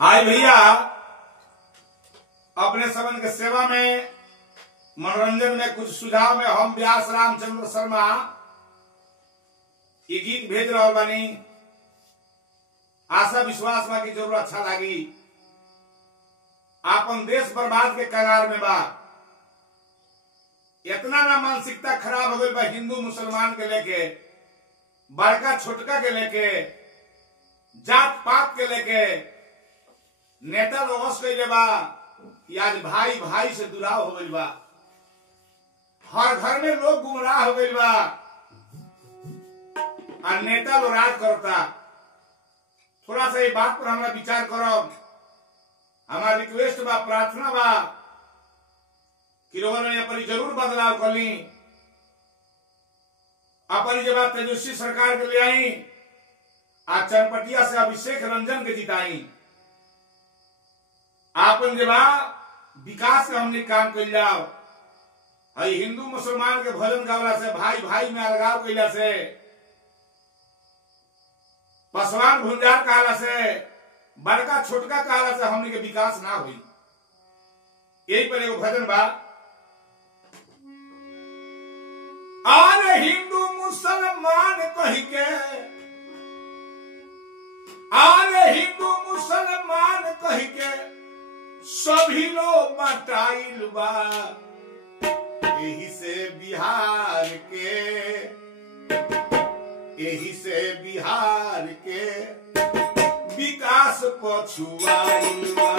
आए भैया अपने सबन के सेवा में मनोरंजन में कुछ सुझाव में हम व्यास रामचंद्र शर्मा ये गीत भेज रहा बानी। आशा विश्वास बा की जरूर अच्छा लागी। आपन देश बर्बाद के कगार में बा। इतना ना मानसिकता खराब हो गई बा हिंदू मुसलमान के लेके, बड़का छोटका के लेके, जात पात के लेके नेता लोग कैले बा कि आज भाई भाई से दुराव हो गई बा। हर घर में लोग गुमराह हो गई बा और नेता लोग राज करता। थोड़ा सा ये बात पर हमारा विचार करो। हमारा रिक्वेस्ट बा, प्रार्थना बा कि लोगों ने अपनी जरूर बदलाव कर ली। अपनी जब तेजस्वी सरकार के ले आई, आज चरपटिया से अभिषेक रंजन के जिताई। आपन जब विकास के हमने काम कर जाओ। हिंदू मुसलमान के भजन गावला से, भाई भाई में अलगाव कैला से, पसवान भुंजार कहला से, बड़का छोटका कहला से हमने के विकास ना हुई। यही पर एगो भजन बा। आर हिंदू मुसलमान कही के, आर हिंदू मुसलमान कही के सभी लोग मटाइल बा। यही से बिहार के विकास पछुआइल बा।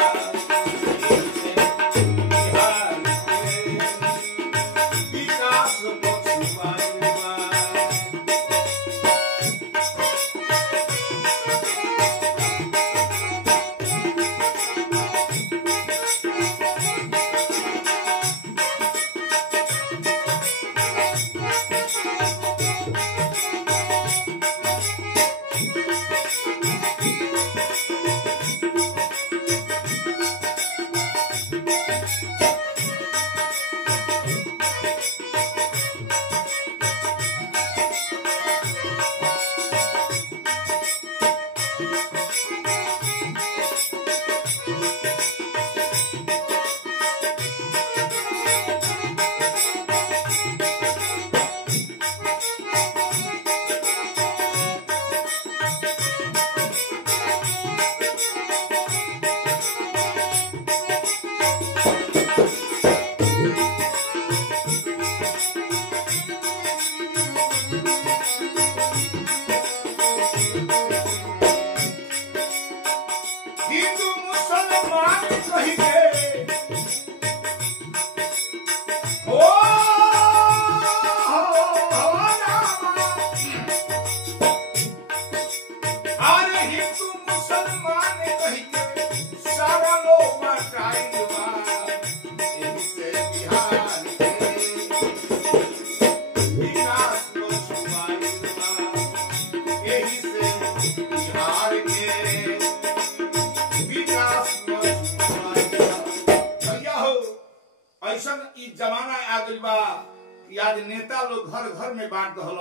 यही से बिहार के विकास पछुआइल बा। जमाना आ गई बा कि आज नेता लोग घर घर में बांट दहल,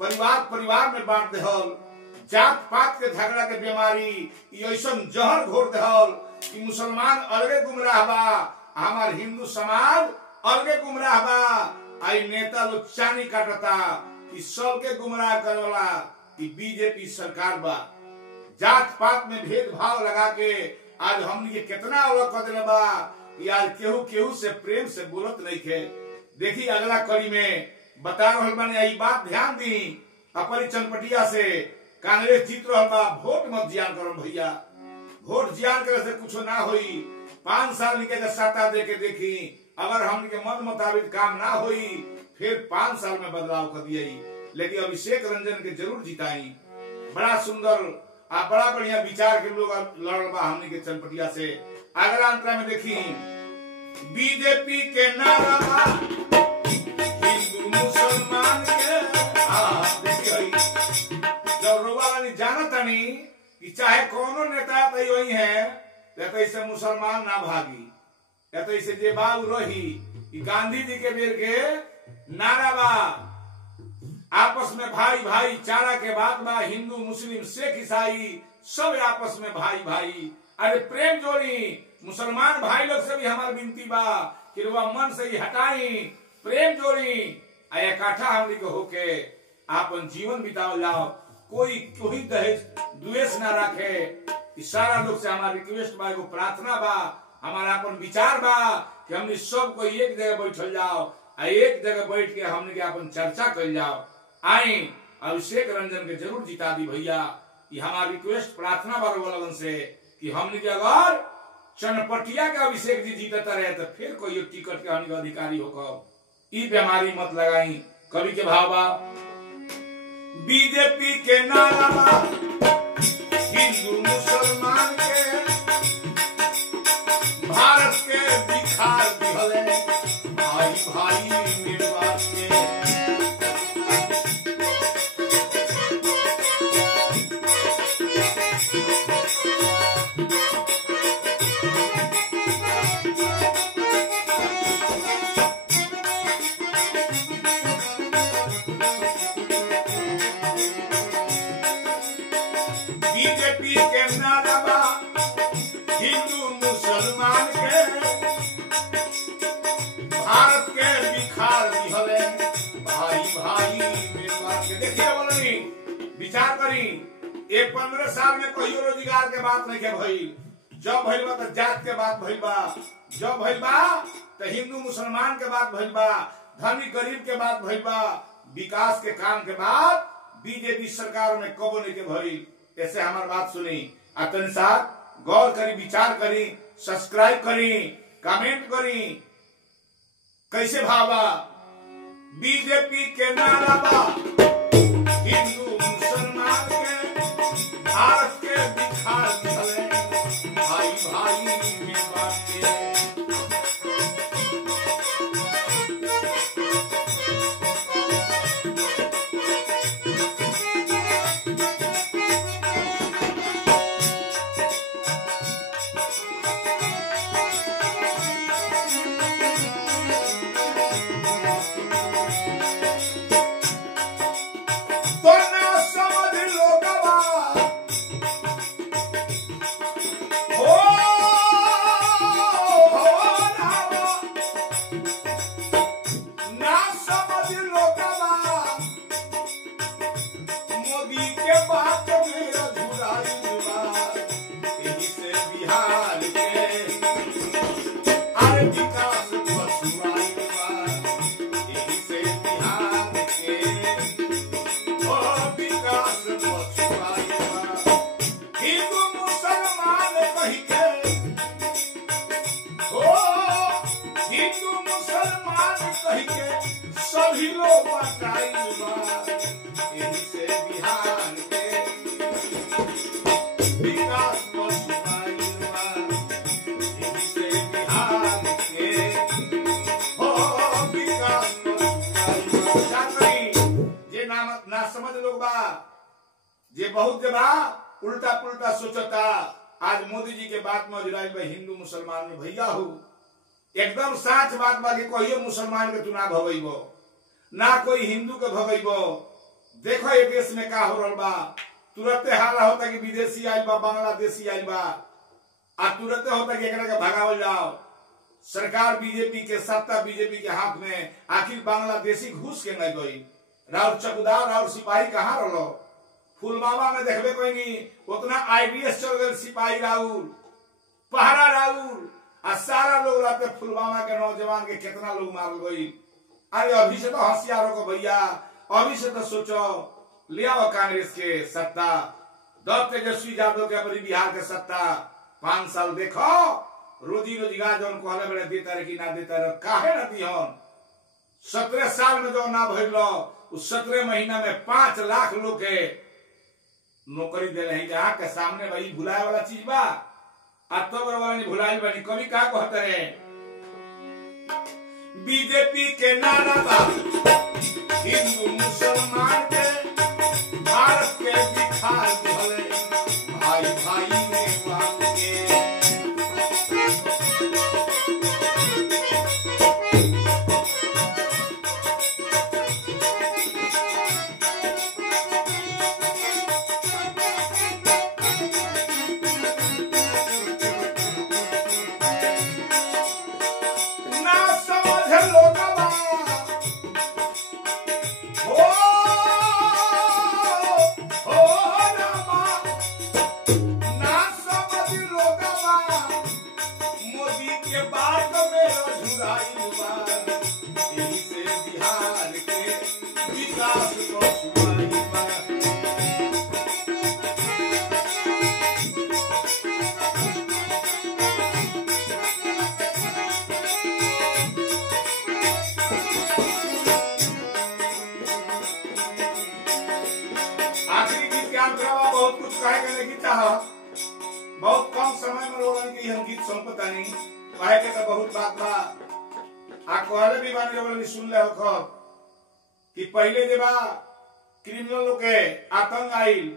परिवार परिवार में बांट दहल, जात पात के झगड़ा के बीमारी ऐसा जहर घोर दहल कि मुसलमान अलगे गुमराह बा, हमार हिंदू समाज अलगे गुमराह बा। आई नेता लोग चानी काटता कि सबके गुमराह करला कि बीजेपी सरकार बा। जात पात में भेदभाव लगा के आज हमने के कितना अलग कर दिला बा। यार केहू केहू से प्रेम से बोलत नहीं थे। देखी अगला कड़ी में बता रहा बानी, यही बात ध्यान दी। अपनी चनपटिया से कांग्रेस जीत रहा बा, वोट मत जियान करो भैया। वोट जियान करे से कुछ ना होई। 5 साल निके सत्ता दे के देखी, अगर हमके मन मुताबिक काम ना होई फिर 5 साल में बदलाव कर दिया। लेकिन अभिषेक रंजन के जरूर जिताई। बड़ा सुंदर बड़ा बढ़िया विचार के लोग लड़ बा हमने के चनपटिया से। अगला अंतरा में देखी बीजेपी के नारा हिंदू मुसलमान के जब रोवा जानत नहीं कि चाहे कोनो नेता तो वही है, तो इसे मुसलमान ना भागी, या तो इसे जे बाऊ रही। गांधी जी के बेर के नारा बा आपस में भाई भाई चारा के बाद बा, हिंदू मुस्लिम सिख ईसाई सब आपस में भाई भाई। अरे प्रेम जोड़ी, मुसलमान भाई लोग से भी हमारी विनती बा कि वह मन से ही हटाई, प्रेम जोड़ी, इकट्ठा हमनी को होके आपन जीवन बिताओ जाओ। कोई दहेज द्वेष ना रखे। सारा लोग से हमारी रिक्वेस्ट बा, एगो प्रार्थना बा, हमारा अपन विचार बा कि हमने सब को एक जगह बैठल जाओ, एक जगह बैठ के हमने के अपन चर्चा कर जाओ। आई अभिषेक रंजन के जरूर जिता दी भैया, ये हमारी रिक्वेस्ट प्रार्थना बा से कि हमने के अगर चनपटिया के अभिषेक जी जीतता रहे तो फिर कोई टिकट के हमने अधिकारी होकर ई बीमारी मत लगाई। कवि के भाव बा, बीजेपी के नारा बा हिंदू मुसलमान के, भारत के बिखार दिहले भाई भाई में बात के। बीजेपी के नारा बा हिंदू मुसलमान के, भारत के बिखार दिहले भाई भाई में बात के। देखिए बोलनी विचार करी, ये 15 साल में कोई रोजगार के बात नहीं के भइल। जब भइल बा तो जात के बात भइल बा, जब भइल बा तो हिंदू मुसलमान के बात भइल बा, धनी गरीब के बात भइल बा, विकास के काम के बाद बीजेपी सरकार में कबो नहीं के भइल। ऐसे हमारी बात सुनी, अतन साथ गौर करी, विचार करी, सब्सक्राइब करी, कमेंट करी। कैसे भावा, बीजेपी के नारा बा हिंदू मुसलमान के, भारत के बिखार दिहले भाई भाई में बात के। सभी लोग बिहार के विकास ना समझ लोग बा जे बहुत जे बा उल्टा पुल्टा सोचता। आज मोदी जी के बात में जुड़ाई बा हिंदू मुसलमान में भैया हो, एकदम साच बात बा कि कहियो मुसलमान के तू ना भगइबो ना कोई हिंदू के भगइबो। देखो ये देश में का हो रहा बा, तुरंते हाला होता कि विदेशी आइल बा, बांग्लादेशी आइल बा, आ तुरंते होता कि एकरा के भगावल जाओ। सरकार बीजेपी के, सत्ता बीजेपी के हाथ में, आखिर बांग्लादेशी घुस के नहीं गई। राउर चौकीदार और सिपाही कहाँ रहो? फुलवामा में देखबे कोई नहीं, उतना आईडीएस चल गए सिपाही राउर, पहरा राउर, आ सारा लोग रहते फुलवामा के नौजवान के कितना लोग मार गई। अरे अभी से तो होशियारों को भैया, अभी से तो सोचो, ले आओ कांग्रेस के सत्ता, दो तेजस्वी यादव के अपनी बिहार के सत्ता, 5 साल देखो रोजी रोजगार जो कहले बड़े देता रहे कि ना देता रहे, काहे ना दिहन। 17 साल में जो ना भइलो, उस 17 महीना में 5 लाख लोग के नौकरी दे रहे। जहाँ के सामने भाई भुलाए वाला चीज बा, वाला भुलाई बनी। कभी का कहते हैं बीजेपी के नारा बा हिंदू मुसलमान के, भारत के बिखार दिहले भाई भाई में बात के। कहे के नहीं चाह बहुत कम समय में रोलन की हम गीत सुन पता नहीं कहे के तो बहुत बात बा आ कहले भी बानी रोलन सुन ले हो कि पहले जे बा क्रिमिनलों के आतंक आइल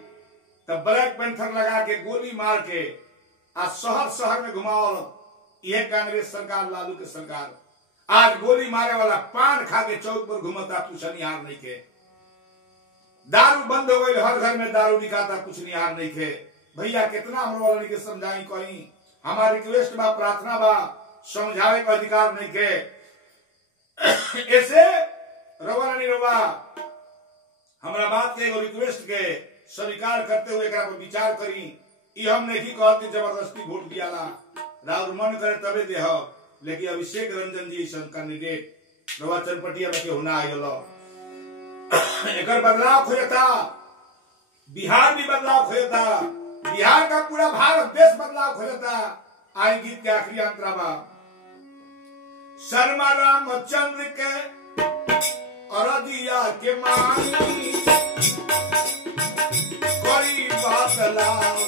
तब ब्लैक पैंथर लगा के गोली मार के आ शहर शहर में घुमाओ यह कांग्रेस सरकार लालू के सरकार आज गोली मारे वाला पान खा के चौक पर घूमता कुछ निहार नहीं के दारू बंद हो गई हर घर में दारू बिकाता कुछ निहार नहीं थे भैया कितना हम वाला के समझाई कहीं हमारी रिक्वेस्ट बा प्रार्थना बा समझावे का अधिकार नहीं के ऐसे रवा नहीं रवा हमारा बात के रिक्वेस्ट के स्वीकार करते हुए पर विचार करी ये हम नहीं कहते जबरदस्ती वोट दिया राहुल मन करे तबे दे लेकिन अभिषेक रंजन जी कैंडिडेट रवा चनपटिया में के होना आयल एक बदलाव खोजता बिहार भी बदलाव खोजता बिहार का पूरा भारत देश बदलाव खोजता आई गीत के आखिरी अंतरा बा शर्मा रामचंद्र के अरदिया के मानी कोई बदलाव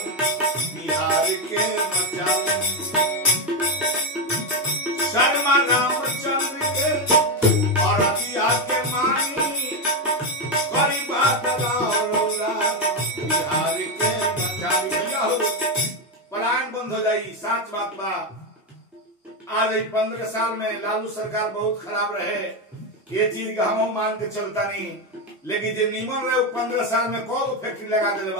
बिहार के मचाऊ शर्मा रामचंद्र के अरदिया के मानी कोई बदलाव बिहार के मचाऊ पलायन बंद हो जाएगी साच बात बा आज 15 साल में लालू सरकार बहुत खराब रहे ये चीज का हम मान के चलता नहीं लेकिन जो निमन रहे 15 साल में कौन फैक्ट्री लगा दे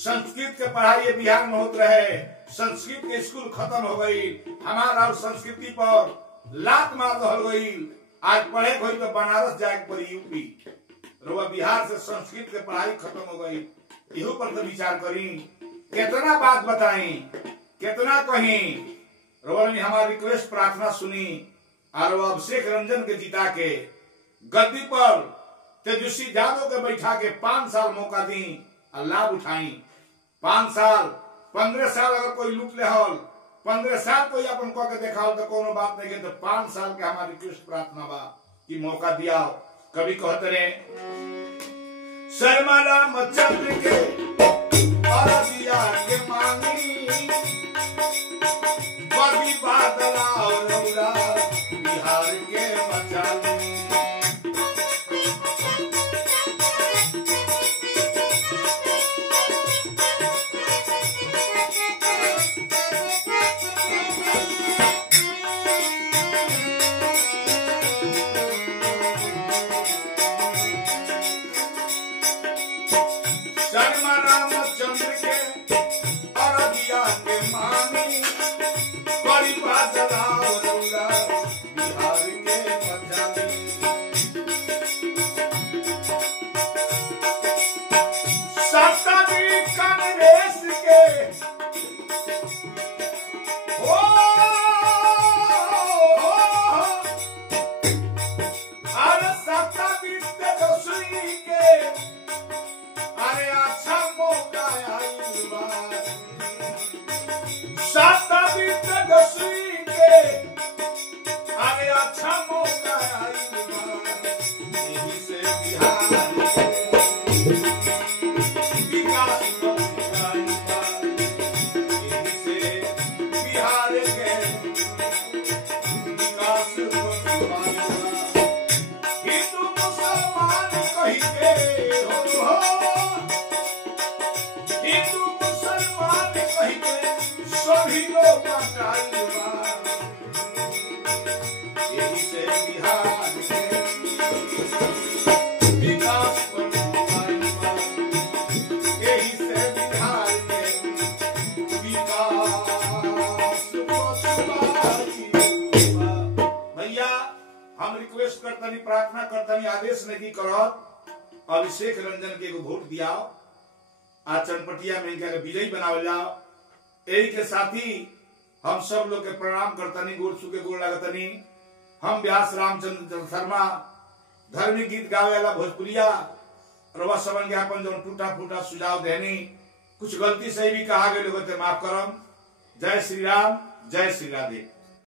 संस्कृत के पढ़ाई बिहार में होते रहे संस्कृत के स्कूल खत्म हो गई हमारा और संस्कृति पर लात मार दहल गई आज पढ़े गई तो बनारस जाए पर यूपी रोवा बिहार से संस्कृत के पढ़ाई खत्म हो गई इहो पर तो विचार करी कितना बात बताई कितना कहीं रोवा ने हमारी रिक्वेस्ट प्रार्थना सुनी और वो अभिषेक रंजन के जिता के गद्दी पर तेजस्वी यादव के बैठा के 5 साल मौका दी और लाभ उठाई 5 साल 15 साल अगर कोई लूट ले हल 15 साल कोई अपन को के देखा तो कोनो बात नहीं के तो 5 साल के हमारी रिक्वेस्ट प्रार्थना बा कि मौका दिया कभी कहते रहे शर्मा रामचंद्र के अरदिया के मांगी कभी बदलाव बिहार के मचाऊ शर्मा रामचंद्र के अरदिया के मानी बड़ी बदलाव बिहार के मचाऊ सत्तावी कांग्रेस के अरे सत्तावी तेजस्वी के अरे अच्छा मौका आई बा सत्तावी तेजस्वी के अरे अच्छा मौका आई बा यही से बिहार विकास आई बा यही से बिहार के विकास हिंदू मुसलमान कही के हो हिंदू मुसलमान कही के सभी लोग यही से बिहार के विकास यही से बिहार के विकास भैया हम रिक्वेस्ट करतनी प्रार्थना करतनी आदेश नहीं करत अभिषेक रंजन के एगो वोट दिया आज चनपटिया में इनका विजयी बनावल जाओ यही के साथ ही हम सब लोग के प्रणाम करतनी गोड़ छू के गोड़ लगतनी हम व्यास रामचंद्र शर्मा धर्मी गीत गावे वाला भोजपुरिया रवा सबन के अपन जो टूटा फूटा सुझाव देनी कुछ गलती सही भी कहा गए लोग माफ करम जय श्री राम जय श्री राधे।